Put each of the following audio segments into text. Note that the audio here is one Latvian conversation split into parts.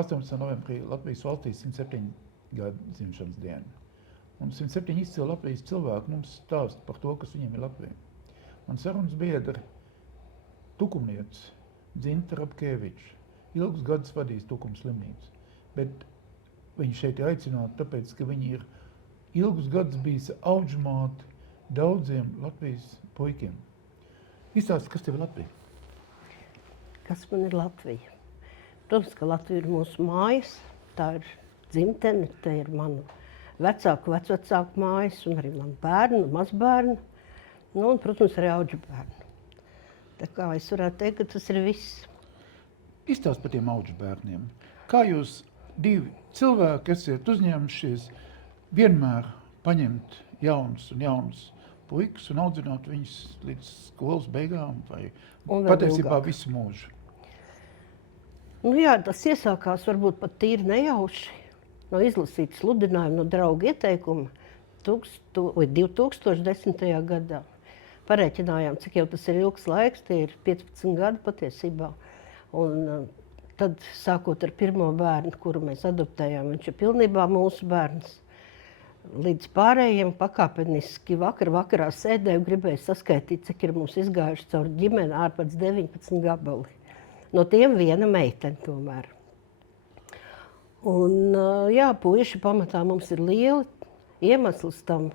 18. novembrī Latvijas valstī 107 gadu dzimšanas diena. Un 107 izcili Latvijas cilvēki mums stāsta par to, kas viņiem ir Latvija. Man sarunas biedri tukumniece Dzinta Rabkeviča, ilgus gadus vadījis Tukuma slimnīcu, bet viņi šeit ir aicināti, tāpēc, ka viņi ir ilgus gadus bijis audžmāti daudziem Latvijas puikiem. Izstāsti, kas tev ir Latvija? Kas man ir Latvija? Protams, ka Latvija ir mūsu mājas, tā ir dzimtene, te ir manu vecāku, vecvecāku mājas un arī manu bērnu, mazbērnu, nu, un, protams, arī audžu bērnu. Tā kā es varētu teikt, ka tas ir viss. Izstāsti par tiem audžu bērniem. Kā jūs divi cilvēki esat uzņēmušies vienmēr paņemt jaunus puikas un audzināt viņus līdz skolas beigām vai patiesībā visu mūžu? Nu jā, tas iesākās varbūt pat tīri nejauši. No izlasīta sludinājuma, no draugu ieteikuma 2010. gadā. Parēķinājām, cik jau tas ir ilgs laiks, tie ir 15 gadi patiesībā. Un tad, sākot ar pirmo bērnu, kuru mēs adoptējām, viņš ir pilnībā mūsu bērns. Līdz pārējiem pakāpeniski vakarā sēdēju, gribēju saskaitīt, cik ir mums izgājuši caur ģimeni ārpēc 19 gabali. No tiem viena meitene tomēr. Un jā, puiši pamatā mums ir lieli iemesls tam.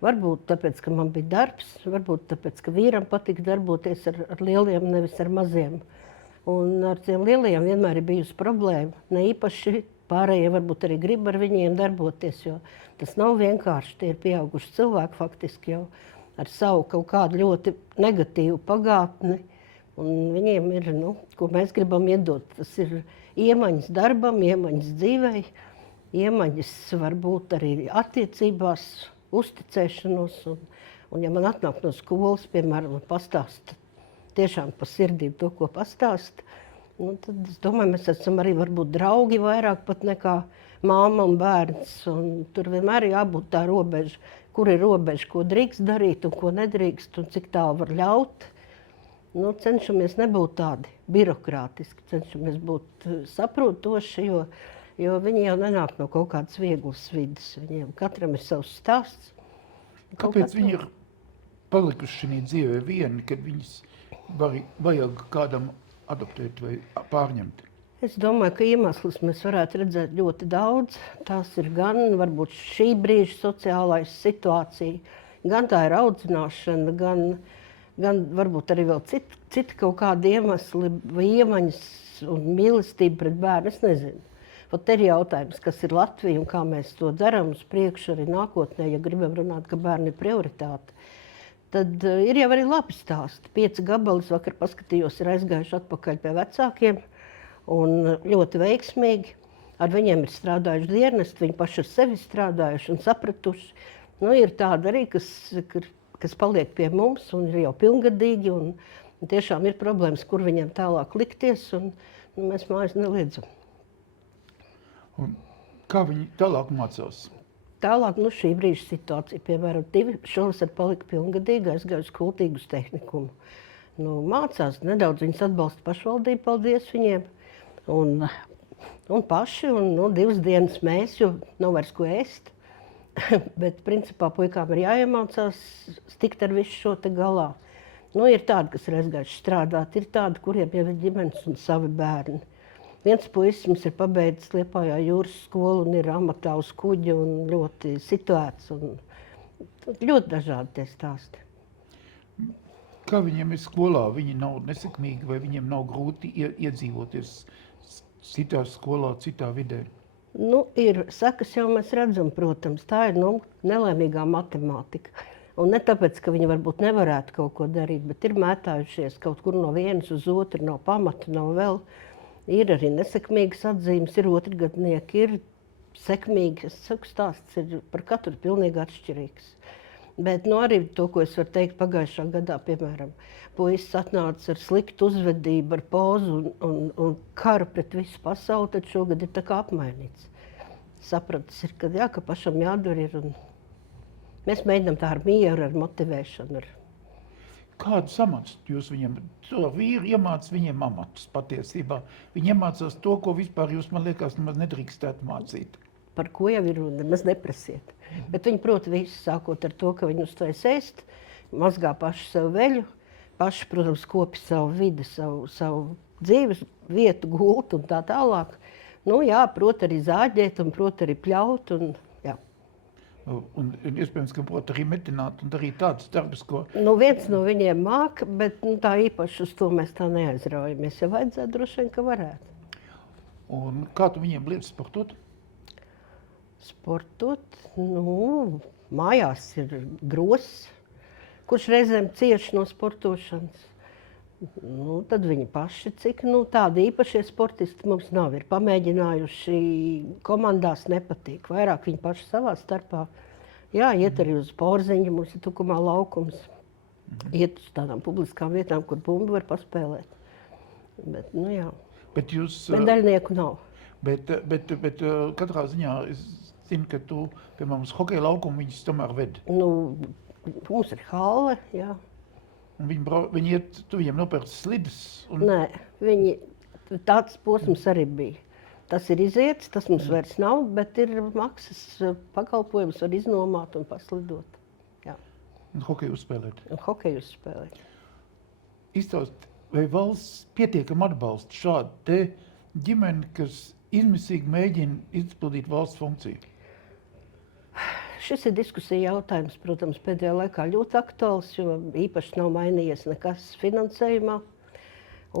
Varbūt tāpēc, ka man bija darbs, varbūt tāpēc, ka vīram patika darboties ar lieliem, nevis ar maziem. Un ar tiem lielajiem vienmēr ir bijusi problēma. Ne īpaši pārējie varbūt arī grib ar viņiem darboties, jo tas nav vienkārši. Tie ir pieauguši cilvēki faktiski jau ar savu kaut kādu ļoti negatīvu pagātni. Un viņiem ir, ko mēs gribam iedot. Tas ir iemaņas darbam, iemaņas dzīvei, iemaņas varbūt arī attiecībās, uzticēšanos. Un ja man atnāk no skolas, piemēram, pastāsta tiešām pa sirdību to, ko pastāsta, tad es domāju, mēs esam arī varbūt draugi vairāk pat nekā māma un bērns. Un tur vienmēr ir jābūt tā robeža, kur ir robeža, ko drīkst darīt un ko nedrīkst un cik tālu var ļaut. Cenšamies nebūt tādi birokrātiski, cenšamies būt saprotoši, jo viņi jau nenāk no kaut kādas vieglas vidas. Viņiem katram ir savs stāsts. Kāpēc viņi ir palikuši šī dzīvē vieni, kad viņas vajag kādam adoptēt vai pārņemt? Es domāju, ka iemesls mēs varētu redzēt ļoti daudz. Tās ir gan varbūt šī brīža sociālais situācija, gan tā ir audzināšana, gan varbūt arī vēl citi kaut kādi iemesli vai iemaņas un mīlestība pret bērnu, es nezinu. Pat te ir jautājums, kas ir Latvija un kā mēs to darām uz priekšu arī nākotnē, ja gribam runāt, ka bērni ir prioritāte. Tad ir jau arī labi stāsti. 5 gabalis vakar paskatījos, ir aizgājuši atpakaļ pie vecākiem un ļoti veiksmīgi. Ar viņiem ir strādājuši dienesti, viņi paši ar sevi strādājuši un sapratuši. Ir tāda arī, kas paliek pie mums un ir jau pilngadīgi un tiešām ir problēmas, kur viņiem tālāk likties un mēs mājas neliedzam. Un kā viņi tālāk mācās? Tālāk, šī brīža situācija, piemēram, 2 šovasar palika pilngadīgi, aizgājuši kultīgus tehnikumu. Mācās nedaudz, viņas atbalsta pašvaldību, paldies viņiem. Un paši, un 2 dienas mēs, jo nav vairs ko ēst. Bet, principā, puikām ir jāiemācās tikt ar visu šo te galā. Ir tādi, kas ir aizgājuši strādāt, ir tādi, kuriem jau ir ģimenes un savi bērni. Viens puisis mums ir pabeidzis Liepājā jūras skolu un ir amatā uz kuģa un ļoti situēts. Ļoti dažādi tie stāsti. Kā viņiem ir skolā? Viņi nav nesekmīgi vai viņiem nav grūti iedzīvoties citā skolā, citā vidē? Ir sekas jau mēs redzam, protams. Tā ir nelaimīgā matemātika. Un ne tāpēc, ka viņi varbūt nevarētu kaut ko darīt, bet ir mētājušies kaut kur no vienas uz otru, nav pamata, nav vēl. Ir arī nesekmīgas atzīmes, ir otrgadnieki, ir sekmīgi. Es saku, stāsts ir par katru pilnīgi atšķirīgs. Bet arī to, ko es varu teikt pagājušā gadā, piemēram, puisis atnāca ar sliktu uzvedību, ar pozu un karu pret visu pasauli, tad šogad ir tā kā apmainīts. Sapratis ir, ka pašam jādara ir. Un mēs mēģinām tā ar mieru, ar motivēšanu. Kādus amatus jūs viņiem, to vīri iemāc viņiem amatus patiesībā? Viņi iemācās to, ko vispār jūs, man liekas, nemaz nedrīkstētu mācīt. Par ko jau ir runa, nemaz neprasiet. Bet viņi prot visu, sākot ar to, ka viņi uzstājas ēst, mazgā paši savu veļu, paši, protams, kopi savu vidi, savu dzīves vietu, gultu un tā tālāk. Nu jā, prot arī zāģēt un prot arī pļaut un jā. Un iespējams, ka prot arī metināt un darīt tādus darbus, ko... Nu, viens no viņiem māk, bet tā īpaši uz to mēs tā neaizraujamies. Ja vajadzētu, droši vien, ka varētu. Un kā tu viņiem liec sportot? Sportot, nu, mājās ir gross, kurš reizēm cieš no sportošanas. Nu, tad viņi paši, cik tādi īpašie sportisti mums nav, ir pamēģinājuši, komandās nepatīk, vairāk viņi paši savā starpā. Jā, iet arī uz Porziņu, mums ir Tukumā laukums, iet uz tādām publiskām vietām, kur bumbu var paspēlēt. Bet, nu jā, Bet jūs... medaļnieku nav. Bet katrā ziņā es zinu, ka tu, piemēram, uz hokeja laukumu viņus tomēr ved. Nu, mums ir halle, jā. Un viņi iet, tu viņiem nopērci slidas? Un... Nē, tāds posms arī bija. Tas ir iziets, tas mums vairs nav, bet ir maksas pakalpojums, var iznomāt un paslidot. Jā. Un hokeju uzspēlēt. Un hokeju uzspēlēt. Izstāst, vai valsts pietiekam atbalsta šādu te ģimeni, kas izmisīgi mēģina izpildīt valsts funkciju? Šis ir diskusija jautājums, protams, pēdējā laikā ļoti aktuāls, jo īpaši nav mainījies nekas finansējumā.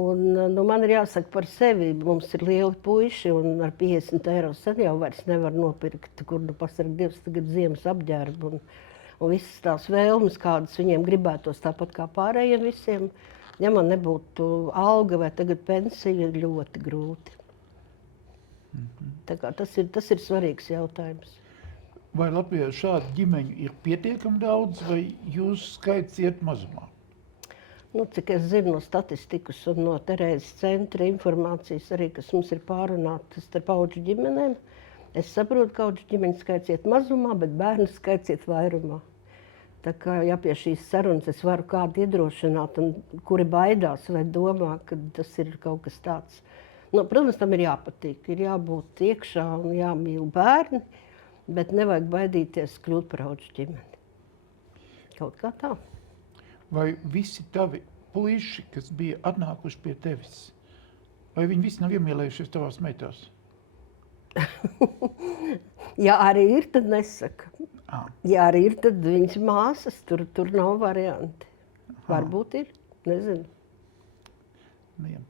Un, man ir jāsaka par sevi, mums ir lieli puiši un ar 50 eiro sen jau vairs nevar nopirkt, kur pasarg Dievs tagad ziemas apģērbu un visas tās vēlmes, kādas viņiem gribētos tāpat kā pārējiem visiem. Ja man nebūtu alga vai tagad pensija, ir ļoti grūti. Tā kā tas ir svarīgs jautājums. Vai Latvijā šādu ģimeņu ir pietiekami daudz, vai jūsu skaits iet mazumā? Nu, cik es zinu no statistikas un no Terēzes centra informācijas arī, kas mums ir pārunātas starp audžu ģimenēm, es saprotu, ka audžu ģimeņu skaits iet mazumā, bet bērnu skaits iet vairumā. Tā kā, ja pie šīs sarunas es varu kādu iedrošināt, un kuri baidās vai domā, ka tas ir kaut kas tāds. Nu, protams, tam ir jāpatīk, ir jābūt iekšā un jāmīl bērni, bet nevajag baidīties kļūt par audžu ģimeni. Kaut kā tā. Vai visi tavi puiši, kas bija atnākuši pie tevis, vai viņi visi nav iemīlējušies tavās meitās? Ja arī ir, tad nesaka. Ah. Ja arī ir, tad viņas māsas, tur nav varianti. Varbūt ir, nezinu. Nu, jā.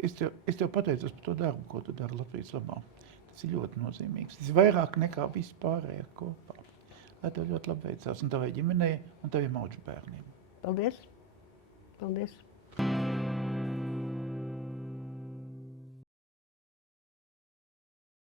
Es tev pateicos par to darbu, ko tu dari Latvijas labā. Tas ir ļoti nozīmīgs. Tas ir vairāk nekā viss pārējā kopā. Lai tev ļoti labi veicās un tavai ģimenei un taviem audžu bērniem. Paldies. Paldies.